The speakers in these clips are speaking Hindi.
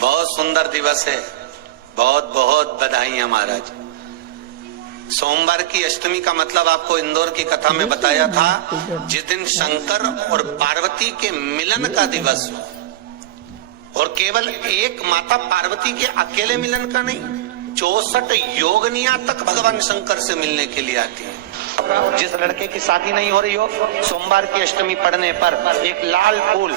बहुत सुंदर दिवस है। बहुत बहुत बधाइयां महाराज। सोमवार की अष्टमी का मतलब आपको इंदौर की कथा में बताया था, जिस दिन शंकर और पार्वती के मिलन का दिवस हो। और केवल एक माता पार्वती के अकेले मिलन का नहीं, 64 योगनिया तक भगवान शंकर से मिलने के लिए आती है। जिस लड़के की शादी नहीं हो रही हो, सोमवार की अष्टमी पड़ने पर एक लाल फूल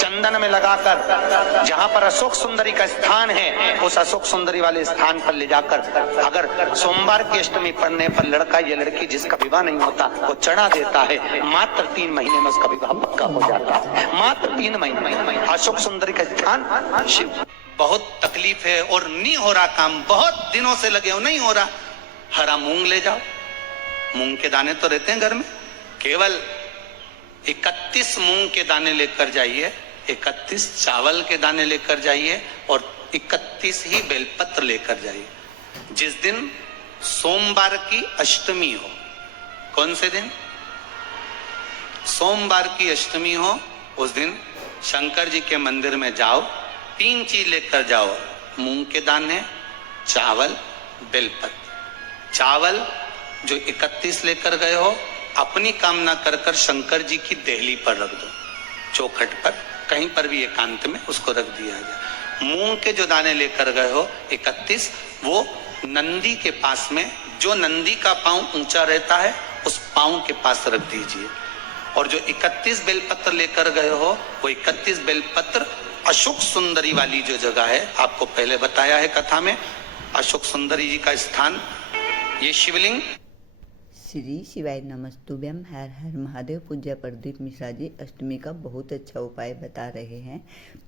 चंदन में लगाकर, जहां पर अशोक सुंदरी का स्थान है, उस अशोक सुंदरी वाले स्थान पर ले जाकर, अगर सोमवार की अष्टमी पड़ने पर लड़का या लड़की जिसका विवाह नहीं होता वो चढ़ा देता है, मात्र 3 महीने में उसका विवाह पक्का हो जाता है। मात्र 3 महीने। अशोक सुंदरी का स्थान शिव। बहुत तकलीफ है और नहीं हो रहा काम, बहुत दिनों से लगे हो, नहीं हो रहा। हरा मूंग ले जाओ, मूंग के दाने तो रहते हैं घर में, केवल 31 मूंग के दाने लेकर जाइए, 31 चावल के दाने लेकर जाइए और 31 ही बेलपत्र लेकर जाइए। जिस दिन सोमवार की अष्टमी हो, कौन से दिन? सोमवार की अष्टमी हो, उस दिन शंकर जी के मंदिर में जाओ, 3 चीज लेकर जाओ, मूंग के दाने, चावल, बेलपत्र। चावल जो 31 लेकर गए हो, अपनी कामना कर कर शंकर जी की देहली पर रख दो, चौखट पर, कहीं पर भी एकांत में उसको रख दिया जाए। मूंग के जो दाने लेकर गए हो 31, वो नंदी के पास में, जो नंदी का पांव ऊंचा रहता है उस पांव के पास रख दीजिए। और जो 31 बेलपत्र लेकर गए हो, वो 31 बेलपत्र अशोक सुंदरी वाली जो जगह है, आपको पहले बताया है कथा में, अशोक सुंदरी जी का स्थान, ये शिवलिंग। श्री शिवाय नमस्तुभ्यम। हर हर महादेव। पूज्य प्रदीप मिश्रा जी अष्टमी का बहुत अच्छा उपाय बता रहे हैं।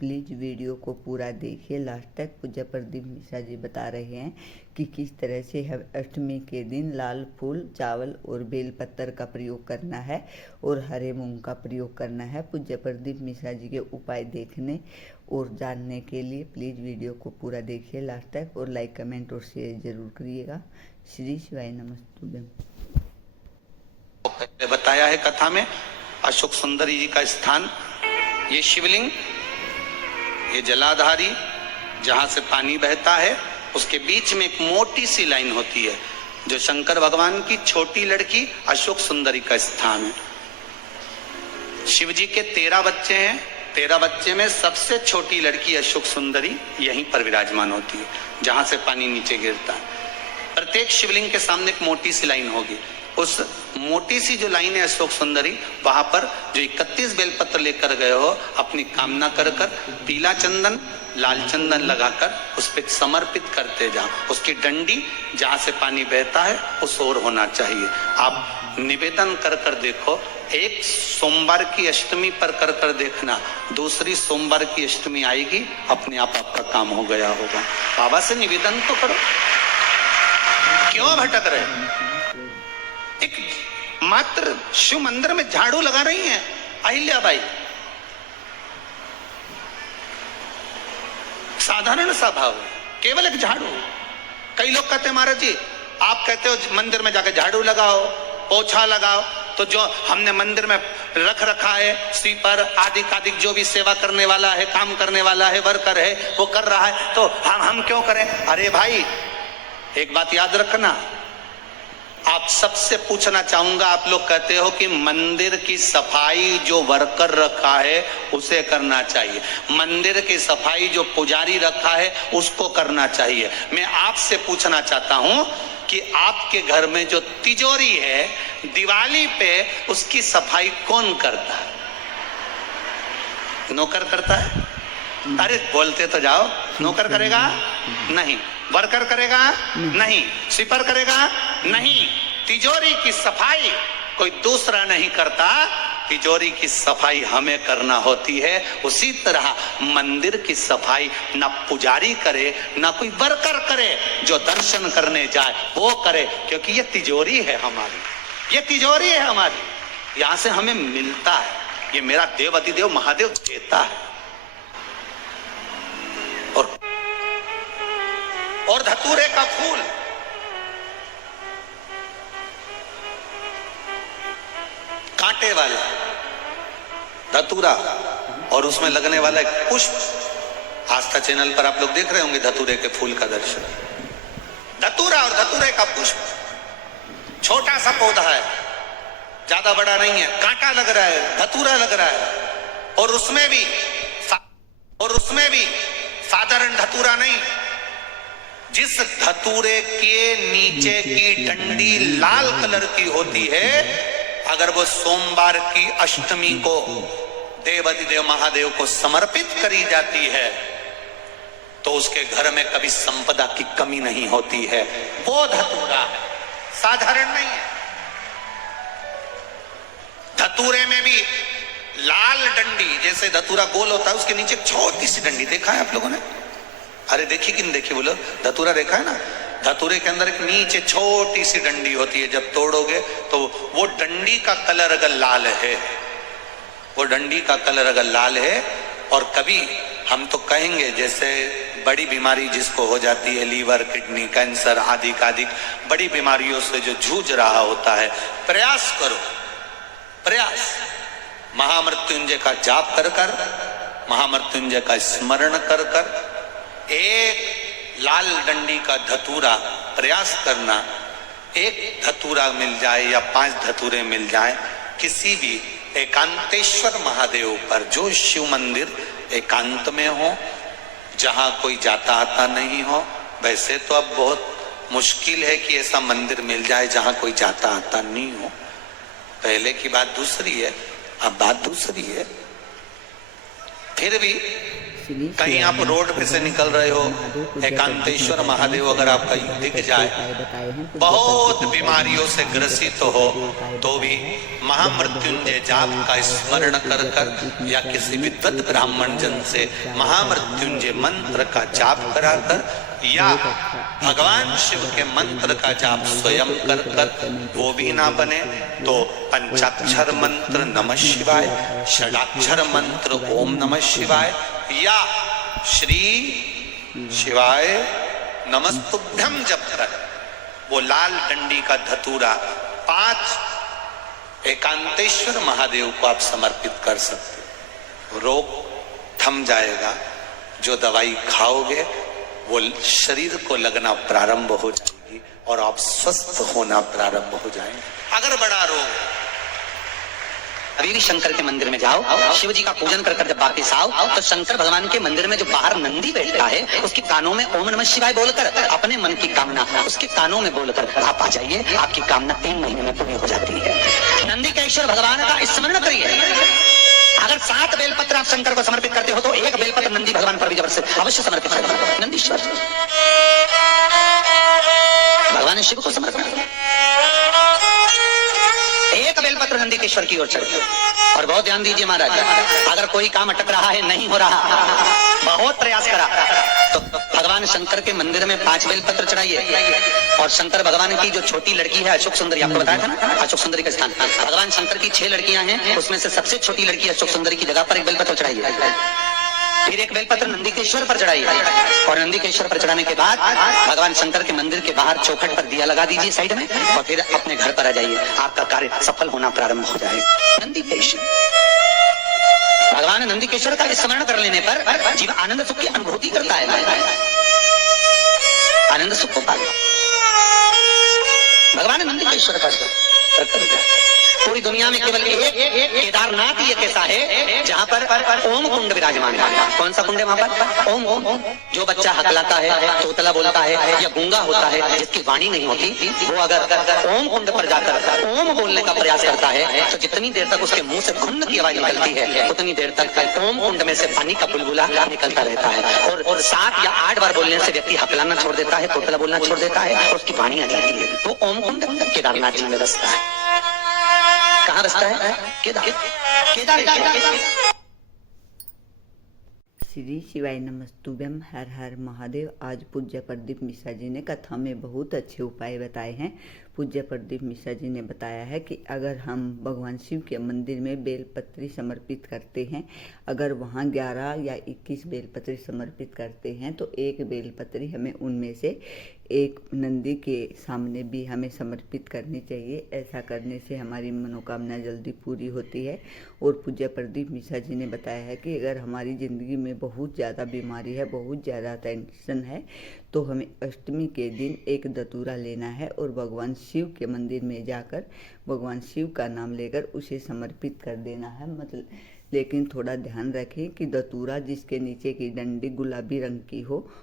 प्लीज़ वीडियो को पूरा देखिए लास्ट तक। पूज्य प्रदीप मिश्रा जी बता रहे हैं कि किस तरह से हम अष्टमी के दिन लाल फूल, चावल और बेलपत्र का प्रयोग करना है और हरे मूंग का प्रयोग करना है। पूज्य प्रदीप मिश्रा जी के उपाय देखने और जानने के लिए प्लीज़ वीडियो को पूरा देखिए लास्ट तक और लाइक, कमेंट और शेयर जरूर करिएगा। श्री शिवाय नमस्तुभ्यम। पहले बताया है कथा में, अशोक सुंदरी जी का स्थान, ये शिवलिंग, ये जलाधारी जहां से पानी बहता है, उसके बीच में एक मोटी सी लाइन होती है, जो शंकर भगवान की छोटी लड़की अशोक सुंदरी का स्थान है। शिव जी के 13 बच्चे हैं, 13 बच्चे में सबसे छोटी लड़की अशोक सुंदरी यहीं पर विराजमान होती है, जहां से पानी नीचे गिरता है। प्रत्येक शिवलिंग के सामने एक मोटी सी लाइन होगी, उस मोटी सी जो लाइन है अशोक सुंदरी, वहां पर जो 31 बेलपत्र लेकर गए हो, अपनी कामना कर कर पीला चंदन, लाल चंदन लगाकर उस पर समर्पित करते जाओ। उसकी डंडी जहां से पानी बहता है उस ओर होना चाहिए। आप निवेदन कर कर देखो, एक सोमवार की अष्टमी पर कर कर देखना, दूसरी सोमवार की अष्टमी आएगी, अपने आप आपका काम हो गया होगा। बाबा से निवेदन तो करो, क्यों भटक रहे? एक मात्र शिव मंदिर में झाड़ू लगा रही हैं अहिल्याबाई, साधारण सा भाव है, केवल एक झाड़ू। कई लोग कहते हैं महाराज जी, आप कहते हो मंदिर में जाकर झाड़ू लगाओ, पोछा लगाओ, तो जो हमने मंदिर में रख रखा है स्वीपर आदि आदि, जो भी सेवा करने वाला है, काम करने वाला है, वर्कर है, वो कर रहा है, तो हम क्यों करें? अरे भाई, एक बात याद रखना, आप सबसे पूछना चाहूंगा, आप लोग कहते हो कि मंदिर की सफाई जो वर्कर रखा है उसे करना चाहिए, मंदिर की सफाई जो पुजारी रखा है उसको करना चाहिए। मैं आपसे पूछना चाहता हूं कि आपके घर में जो तिजोरी है, दिवाली पे उसकी सफाई कौन करता है? नौकर करता है? अरे बोलते तो जाओ। नौकर करेगा? नहीं। वर्कर करेगा? नहीं। स्वीपर करेगा? नहीं। तिजोरी की सफाई कोई दूसरा नहीं करता, तिजोरी की सफाई हमें करना होती है। उसी तरह मंदिर की सफाई ना पुजारी करे, ना कोई वर्कर करे, जो दर्शन करने जाए वो करे, क्योंकि ये तिजोरी है हमारी, ये तिजोरी है हमारी, यहां से हमें मिलता है, ये मेरा देवाधिदेव महादेव देता है। और धतूरे का फूल, कांटे वाला धतूरा, और उसमें लगने वाला एक पुष्प, आस्था चैनल पर आप लोग देख रहे होंगे धतूरे के फूल का दर्शन। धतूरा और धतूरे का पुष्प छोटा सा पौधा है, ज्यादा बड़ा नहीं है, कांटा लग रहा है, धतूरा लग रहा है, और उसमें भी साधारण धतूरा नहीं। जिस धतूरे के नीचे की डंडी लाल कलर की होती है, अगर वो सोमवार की अष्टमी को देवाधिदेव महादेव को समर्पित करी जाती है तो उसके घर में कभी संपदा की कमी नहीं होती है। वो धतूरा है, साधारण नहीं है। धतूरे में भी लाल डंडी, जैसे धतूरा गोल होता है उसके नीचे छोटी सी डंडी, देखा है आप लोगों ने? अरे देखी कि नहीं देखी बोलो? धतूरा देखा है ना? धतूरे के अंदर एक नीचे छोटी सी डंडी होती है, जब तोड़ोगे तो वो डंडी का कलर अगर लाल है, वो डंडी का कलर अगर लाल है, और कभी हम तो कहेंगे जैसे बड़ी बीमारी जिसको हो जाती है, लीवर, किडनी, कैंसर आदि बड़ी बीमारियों से जो जूझ रहा होता है, प्रयास करो, प्रयास महामृत्युंजय का जाप कर कर, महामृत्युंजय का स्मरण कर कर, एक लाल डंडी का धतूरा प्रयास करना। एक धतूरा मिल जाए या 5 धतूरे मिल जाए किसी भी एकांतेश्वर महादेव पर, जो शिव मंदिर एकांत में हो, जहां कोई जाता आता नहीं हो। वैसे तो अब बहुत मुश्किल है कि ऐसा मंदिर मिल जाए जहां कोई जाता आता नहीं हो। पहले की बात दूसरी है, अब बात दूसरी है। फिर भी कहीं आप रोड पे से निकल रहे हो, एकांतेश्वर महादेव अगर आपका दिख जाए, बहुत बीमारियों से ग्रसित हो, तो भी महामृत्युंजय जाप का स्मरण कर कर या किसी विद्वत ब्राह्मण जन से महामृत्युंजय मंत्र का जाप कराकर, या भगवान शिव के मंत्र का जाप स्वयं कर कर, वो भी ना बने तो पंचाक्षर मंत्र नमः शिवाय, षडाक्षर मंत्र ओम नमः शिवाय, या श्री शिवाय नमस्तुभ्यम जप कर वो लाल डंडी का धतूरा 5 एकांतेश्वर महादेव को आप समर्पित कर सकते। रोग थम जाएगा, जो दवाई खाओगे वो शरीर को लगना प्रारंभ हो जाएगी और आप स्वस्थ होना प्रारंभ हो जाएंगे। अगर बड़ा रोग, अभी भी शंकर के मंदिर में जाओ, शिव जी का पूजन कर जब वापिस आओ तो शंकर भगवान के मंदिर में जो बाहर नंदी बैठता है, उसके कानों में ओम नमः शिवाय बोलकर अपने मन की कामना उसके कानों में बोलकर आप आ जाइए, आपकी कामना 3 महीने में पूरी हो जाती है। नंदी के ईश्वर भगवान का स्मरण करिए। अगर 7 बेलपत्र आप शंकर को समर्पित करते हो तो 1 बेलपत्र नंदी भगवान पर भी जबरदस्त अवश्य समर्पित करें। नंदीश्वर भगवान शिव को समर्पित करें। 1 बेलपत्र नंदीकेश्वर की ओर चढ़े। और बहुत ध्यान दीजिए महाराज, अगर कोई काम अटक रहा है, नहीं हो रहा, बहुत प्रयास करा, तो भगवान शंकर के मंदिर में 5 बेलपत्र चढ़ाइए। और शंकर भगवान की जो छोटी लड़की है अशोक सुंदरी, आपको बताया था ना अशोक सुंदरी का स्थान, भगवान शंकर की 6 लड़कियां हैं, उसमें से सबसे छोटी लड़की अशोक सुंदरी की जगह पर 1 बेलपत्र चढ़ाइए। फिर 1 बेलपत्र नंदीकेश्वर पर चढ़ाइए। और नंदीकेश्वर पर चढ़ाने के बाद भगवान शंकर के मंदिर के बाहर चौखट पर दिया लगा दीजिए साइड में, और फिर अपने घर पर आ जाइए, आपका कार्य सफल होना प्रारंभ हो जाएगा। नंदीकेश्वर भगवान नंदीकेश्वर का स्मरण कर लेने पर जीव आनंद सुख की अनुभूति करता है, आनंद सुख को पाता। भगवान नंदीकेश्वर का पूरी दुनिया में केवल एक केदारनाथ ही एक ऐसा है जहाँ पर ओम कुंड विराजमान है। कौन सा कुंड है वहाँ पर? ओम। ओम जो बच्चा हकलाता है, तोतला बोलता है या गूंगा होता है, जिसकी वाणी नहीं होती, वो अगर ओम कुंड पर जाकर ओम बोलने का प्रयास करता है तो जितनी देर तक उसके मुंह से घुन्न की आवाज निकलती है, उतनी देर तक ओम कुंड में से पानी का बुलबुला निकलता रहता है। और 7 या 8 बार बोलने से व्यक्ति हकलाना छोड़ देता है, तोतला बोलना छोड़ देता है और उसकी वाणी आ जाती है। तो ओम कुंड केदारनाथ जी में बसता है। कहाँ बसता है? केदार। श्री शिवाय नमस्तुभ्यम, हर हर महादेव। आज पूज्य प्रदीप मिश्रा जी ने कथा में बहुत अच्छे उपाय बताए हैं। पूज्य प्रदीप मिश्रा जी ने बताया है कि अगर हम भगवान शिव के मंदिर में बेलपत्री समर्पित करते हैं, अगर वहाँ 11 या 21 बेलपत्री समर्पित करते हैं तो एक बेलपत्री हमें उनमें से एक नंदी के सामने भी हमें समर्पित करनी चाहिए। ऐसा करने से हमारी मनोकामना जल्दी पूरी होती है। और पूज्य प्रदीप मिश्रा जी ने बताया है कि अगर हमारी ज़िंदगी में बहुत ज़्यादा बीमारी है, बहुत ज़्यादा टेंशन है, तो हमें अष्टमी के दिन एक धतूरा लेना है और भगवान शिव के मंदिर में जाकर भगवान शिव का नाम लेकर उसे समर्पित कर देना है। मतलब लेकिन थोड़ा ध्यान रखें कि धतूरा जिसके नीचे की डंडी गुलाबी रंग की हो